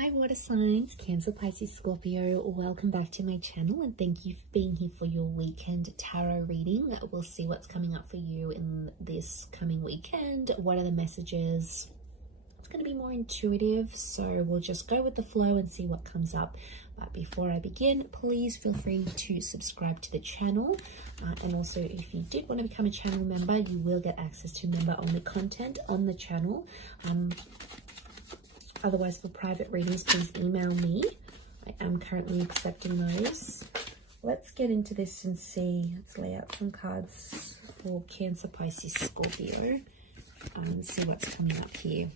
Hi water signs, Cancer, Pisces, Scorpio. Welcome back to my channel and thank you for being here for your weekend tarot reading. We'll see what's coming up for you in this coming weekend. What are the messages? It's going to be more intuitive, so we'll just go with the flow and see what comes up. But before I begin, please feel free to subscribe to the channel. And also, if you did want to become a channel member, you will get access to member-only content on the channel. Otherwise, for private readings, please email me. I am currently accepting those. Let's get into this and see. Let's lay out some cards for Cancer, Pisces, Scorpio and see what's coming up here.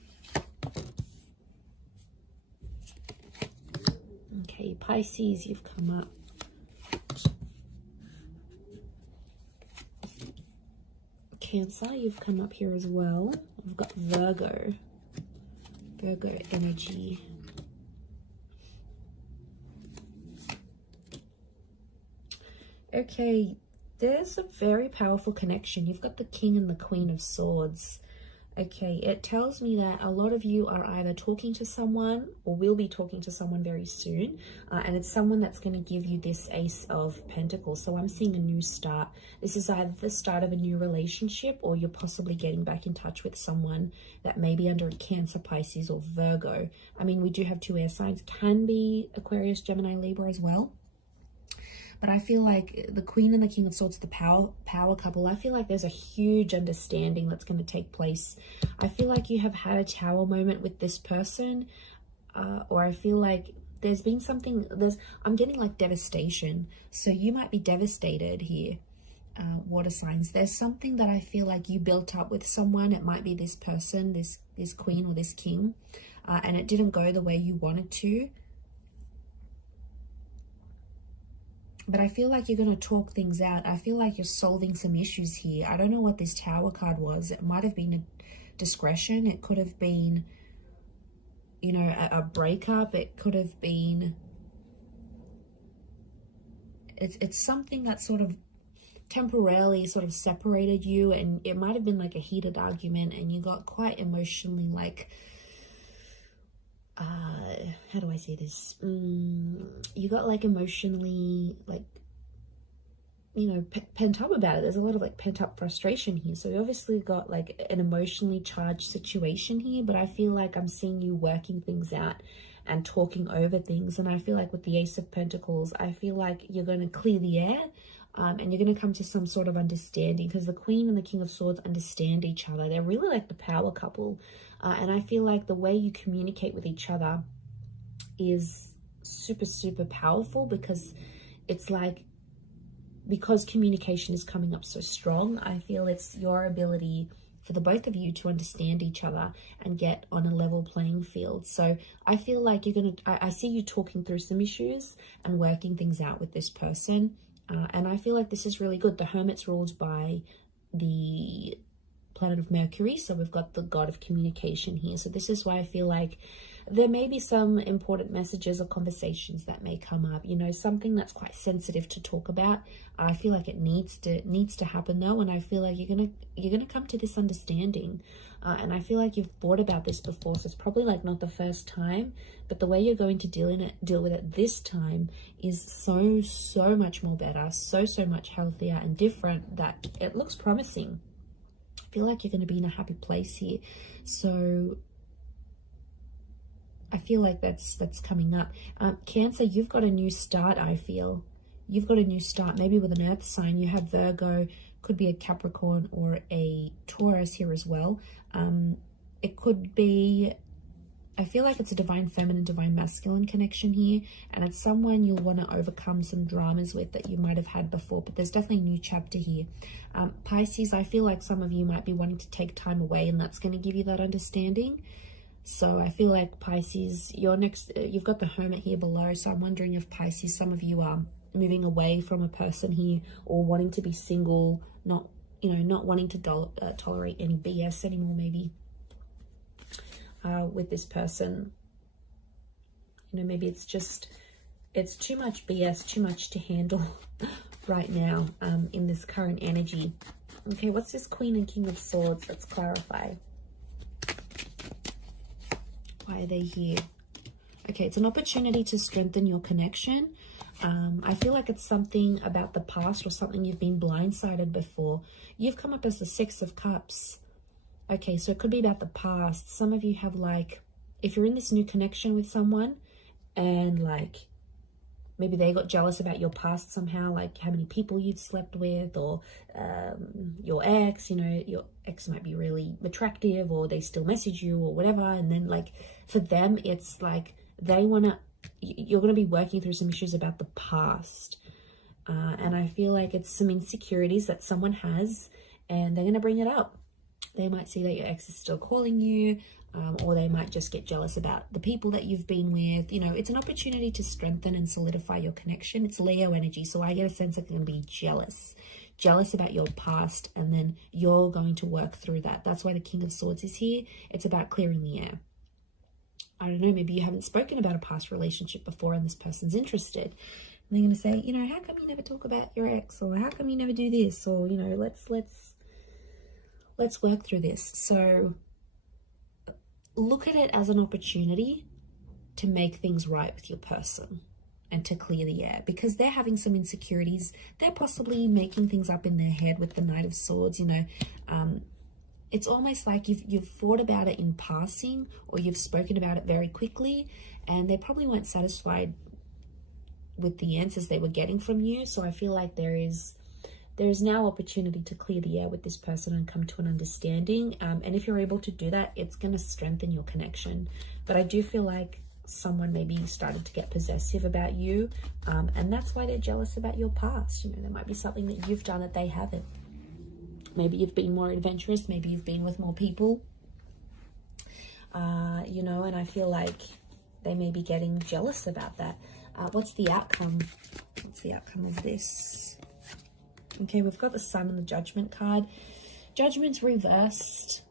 Okay, Pisces, you've come up. Cancer, you've come up here as well. We've got Virgo energy. Okay, there's a very powerful connection. You've got the King and the Queen of Swords. Okay, it tells me that a lot of you are either talking to someone or will be talking to someone very soon. And it's someone that's going to give you this Ace of Pentacles. So I'm seeing a new start. This is either the start of a new relationship or you're possibly getting back in touch with someone that may be under a Cancer, Pisces or Virgo. I mean, we do have two air signs. Can be Aquarius, Gemini, Libra as well. But I feel like the Queen and the King of Swords, the power couple, I feel like there's a huge understanding that's going to take place. I feel like you have had a tower moment with this person, or I feel like there's been something, I'm getting like devastation. So you might be devastated here, water signs. There's something that I feel like you built up with someone. It might be this person, this Queen or this King, and it didn't go the way you wanted to. But I feel like you're going to talk things out. I feel like you're solving some issues here. I don't know what this Tower card was. It might have been a discretion. It could have been, you know, a breakup. It could have been... It's something that sort of temporarily sort of separated you. And it might have been like a heated argument and you got quite emotionally like... how do I say this? You got like emotionally like, you know, pent up about it. There's a lot of like pent up frustration here. So you obviously got like an emotionally charged situation here, but I feel like I'm seeing you working things out and talking over things. And I feel like with the Ace of Pentacles, I feel like you're going to clear the air. And you're going to come to some sort of understanding because the Queen and the King of Swords understand each other. They're really like the power couple. And I feel like the way you communicate with each other is super, super powerful because it's like, because communication is coming up so strong, I feel it's your ability for the both of you to understand each other and get on a level playing field. So I feel like you're going to, I see you talking through some issues and working things out with this person. And I feel like this is really good. The Hermit's ruled by the planet of Mercury. So we've got the god of communication here. So this is why I feel like there may be some important messages or conversations that may come up, you know, something that's quite sensitive to talk about. I feel like it needs to happen though. And I feel like you're going to come to this understanding. And I feel like you've thought about this before. So it's probably like not the first time, but the way you're going to deal with it this time is so much more better, so much healthier and different that it looks promising. I feel like you're going to be in a happy place here. So I feel like that's coming up. Cancer, you've got a new start, I feel. You've got a new start, maybe with an earth sign. You have Virgo, could be a Capricorn or a Taurus here as well. It could be, I feel like it's a divine feminine, divine masculine connection here. And it's someone you'll want to overcome some dramas with that you might have had before. But there's definitely a new chapter here. Pisces, I feel like some of you might be wanting to take time away and that's going to give you that understanding. So I feel like Pisces, you've got the Hermit here below. So I'm wondering if Pisces, some of you are moving away from a person here or wanting to be single, not wanting to tolerate any BS anymore, maybe with this person. You know, maybe it's too much BS, too much to handle right now in this current energy. Okay, what's this Queen and King of Swords? Let's clarify. Why are they here? Okay, it's an opportunity to strengthen your connection. I feel like it's something about the past or something you've been blindsided before. You've come up as the Six of Cups. Okay, so it could be about the past. Some of you have like, if you're in this new connection with someone and like maybe they got jealous about your past somehow, like how many people you've slept with, or your ex, you know, your ex might be really attractive or they still message you or whatever. And then like for them, it's like they want to, you're going to be working through some issues about the past. And I feel like it's some insecurities that someone has and they're going to bring it up. They might see that your ex is still calling you, or they might just get jealous about the people that you've been with. You know, it's an opportunity to strengthen and solidify your connection. It's Leo energy, so I get a sense that they're going to be jealous about your past, and then you're going to work through that. That's why the King of Swords is here. It's about clearing the air. I don't know, maybe you haven't spoken about a past relationship before and this person's interested. And they're going to say, you know, how come you never talk about your ex? Or how come you never do this? Or, you know, let's work through this. So look at it as an opportunity to make things right with your person and to clear the air, because they're having some insecurities. They're possibly making things up in their head with the Knight of Swords. You know, it's almost like you've thought about it in passing, or you've spoken about it very quickly, and they probably weren't satisfied with the answers they were getting from you. So I feel like there is now opportunity to clear the air with this person and come to an understanding. And if you're able to do that, it's going to strengthen your connection. But I do feel like someone maybe started to get possessive about you, and that's why they're jealous about your past. You know, there might be something that you've done that they haven't. Maybe you've been more adventurous. Maybe you've been with more people. You know, and I feel like they may be getting jealous about that. What's the outcome? What's the outcome of this? Okay, we've got the Sun and the Judgment card. Judgment's reversed.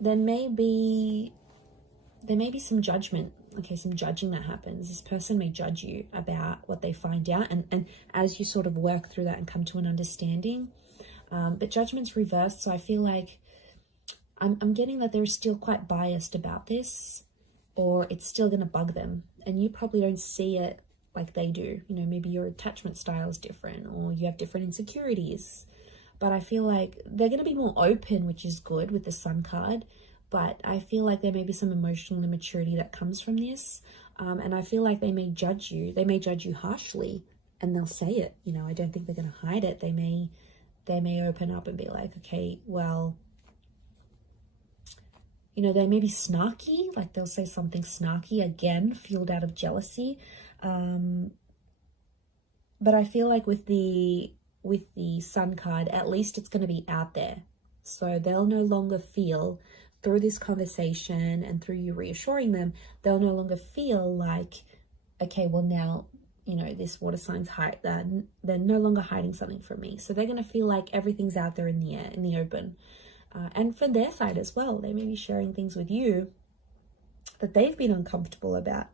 There may be some judgment. Okay, some judging that happens. This person may judge you about what they find out, and as you sort of work through that and come to an understanding. But judgment's reversed, so I feel like I'm getting that they're still quite biased about this, or it's still going to bug them, and you probably don't see it like they do. You know, maybe your attachment style is different, or you have different insecurities. But I feel like they're going to be more open, which is good with the Sun card. But I feel like there may be some emotional immaturity that comes from this. And I feel like they may judge you. They may judge you harshly, and they'll say it. You know, I don't think they're going to hide it. They may open up and be like, okay, well, you know, they may be snarky. Like they'll say something snarky, again, fueled out of jealousy. But I feel like with the Sun card, at least it's going to be out there. So they'll no longer feel, through this conversation and through you reassuring them, they'll no longer feel like, okay, well now, you know, this water sign's they're no longer hiding something from me. So they're going to feel like everything's out there in the air, in the open. And from their side as well, they may be sharing things with you that they've been uncomfortable about.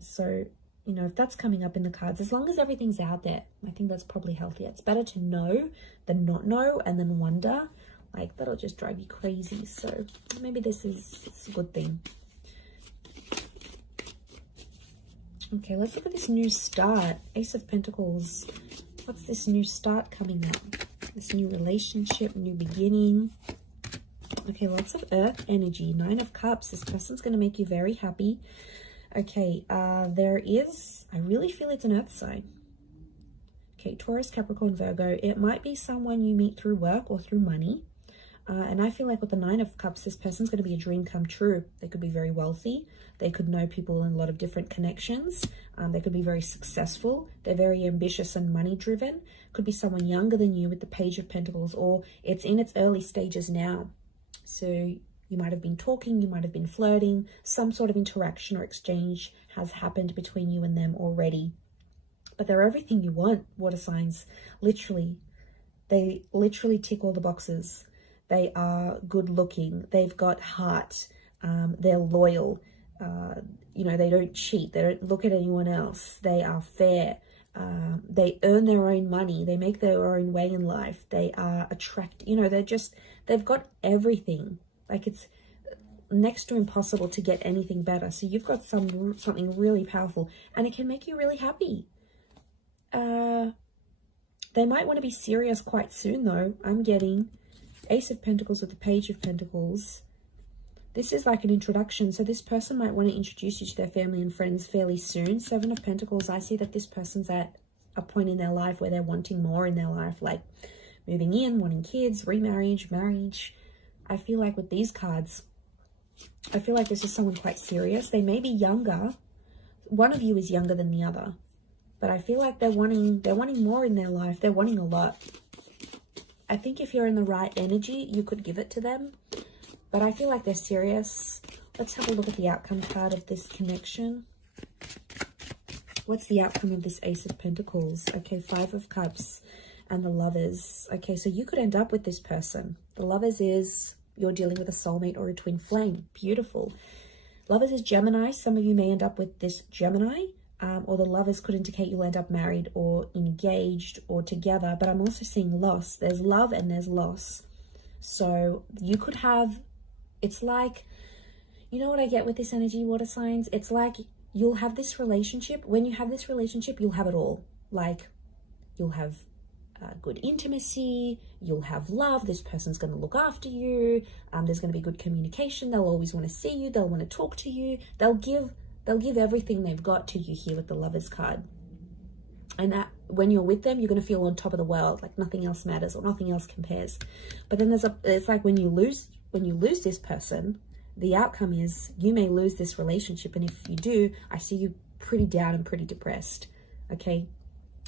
So, you know, if that's coming up in the cards, as long as everything's out there, I think that's probably healthier. It's better to know than not know and then wonder. Like, that'll just drive you crazy. So maybe this is a good thing. Okay, let's look at this new start. Ace of Pentacles. What's this new start coming up? This new relationship, new beginning. Okay, lots of earth energy. 9 of Cups. This person's going to make you very happy. Okay, I really feel it's an earth sign. Okay, Taurus, Capricorn, Virgo. It might be someone you meet through work or through money. And I feel like with the 9 of Cups, this person's going to be a dream come true. They could be very wealthy. They could know people in a lot of different connections. They could be very successful. They're very ambitious and money driven. Could be someone younger than you with the Page of Pentacles, or it's in its early stages now. So you might have been talking, you might have been flirting. Some sort of interaction or exchange has happened between you and them already. But they're everything you want, water signs. Literally. They literally tick all the boxes. They are good looking. They've got heart. They're loyal. You know, they don't cheat. They don't look at anyone else. They are fair. They earn their own money. They make their own way in life. They are attractive. You know, they've got everything. Like next to impossible to get anything better. So you've got something really powerful, and it can make you really happy. They might want to be serious quite soon, though. I'm getting Ace of Pentacles with the Page of Pentacles. This is like an introduction. So this person might want to introduce you to their family and friends fairly soon. Seven of Pentacles, I see that this person's at a point in their life where they're wanting more in their life, like moving in, wanting kids, remarriage, marriage. I feel like with these cards, I feel like this is someone quite serious. They may be younger. One of you is younger than the other. But I feel like they're wanting more in their life. They're wanting a lot. I think if you're in the right energy, you could give it to them. But I feel like they're serious. Let's have a look at the outcome card of this connection. What's the outcome of this Ace of Pentacles? Okay, Five of Cups and the Lovers. Okay, so you could end up with this person. The Lovers is you're dealing with a soulmate or a twin flame. Beautiful. Lovers is Gemini. Some of you may end up with this Gemini. Or the Lovers could indicate you'll end up married or engaged or together. But I'm also seeing loss. There's love and there's loss. So you could have, it's like, you know what I get with this energy, water signs? It's like you'll have this relationship. When you have this relationship, you'll have it all. Like you'll have good intimacy. You'll have love. This person's going to look after you. There's going to be good communication. They'll always want to see you. They'll want to talk to you. They'll give everything they've got to you here with the Lovers card. And that when you're with them, you're going to feel on top of the world, like nothing else matters or nothing else compares. But then it's like when you lose this person, the outcome is you may lose this relationship. And if you do, I see you pretty down and pretty depressed. Okay.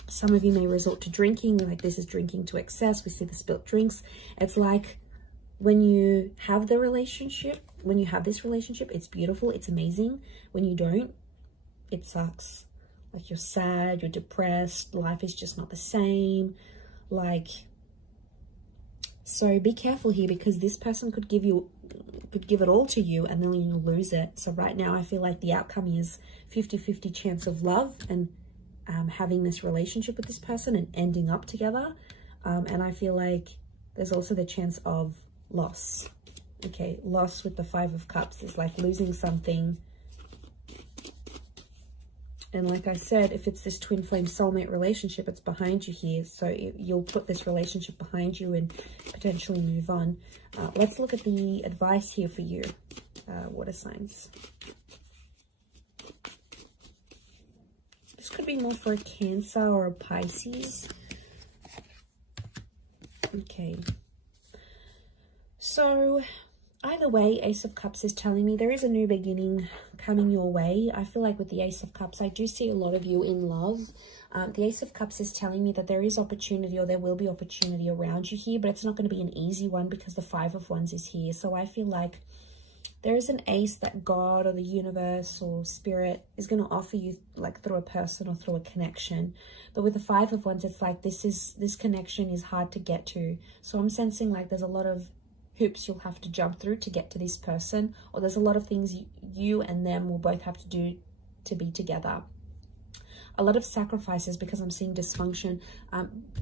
Some of you may resort to drinking, like this is drinking to excess. We see the spilt drinks. It's like when you have the relationship, when you have this relationship, it's beautiful, it's amazing. When you don't, it sucks. Like you're sad, you're depressed, life is just not the same. Like, so be careful here because this person could give it all to you and then you'll lose it. So right now I feel like the outcome is 50-50 chance of love and having this relationship with this person and ending up together. And I feel like there's also the chance of loss. Okay, loss with the Five of Cups is like losing something. And like I said, if it's this twin flame soulmate relationship, it's behind you here. So you'll put this relationship behind you and potentially move on. Let's look at the advice here for you, water signs. This could be more for a Cancer or a Pisces. Okay. So either way, Ace of Cups is telling me there is a new beginning coming your way. I feel like with the Ace of Cups, I do see a lot of you in love. The Ace of Cups is telling me that there is opportunity or there will be opportunity around you here, but it's not going to be an easy one because the Five of Wands is here. So I feel like there is an ace that God or the universe or spirit is going to offer you like through a person or through a connection. But with the Five of Wands, it's like this connection is hard to get to. So I'm sensing like there's a lot of hoops you'll have to jump through to get to this person, or there's a lot of things you and them will both have to do to be together. A lot of sacrifices because I'm seeing dysfunction.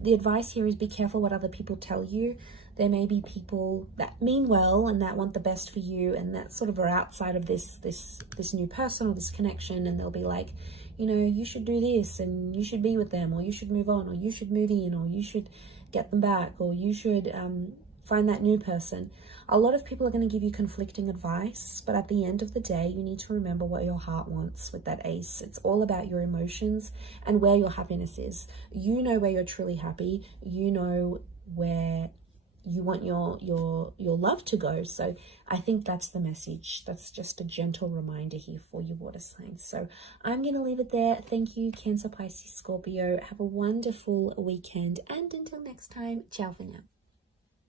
The advice here is be careful what other people tell you. There may be people that mean well and that want the best for you and that sort of are outside of this new person or this connection, and they'll be like, you know, you should do this and you should be with them, or you should move on, or you should move in, or you should get them back, or you should find that new person. A lot of people are going to give you conflicting advice, but at the end of the day, you need to remember what your heart wants with that ace. It's all about your emotions and where your happiness is. You know where you're truly happy. You know where you want your love to go. So I think that's the message. That's just a gentle reminder here for you, water signs. So I'm going to leave it there. Thank you, Cancer, Pisces, Scorpio. Have a wonderful weekend. And until next time, ciao for now.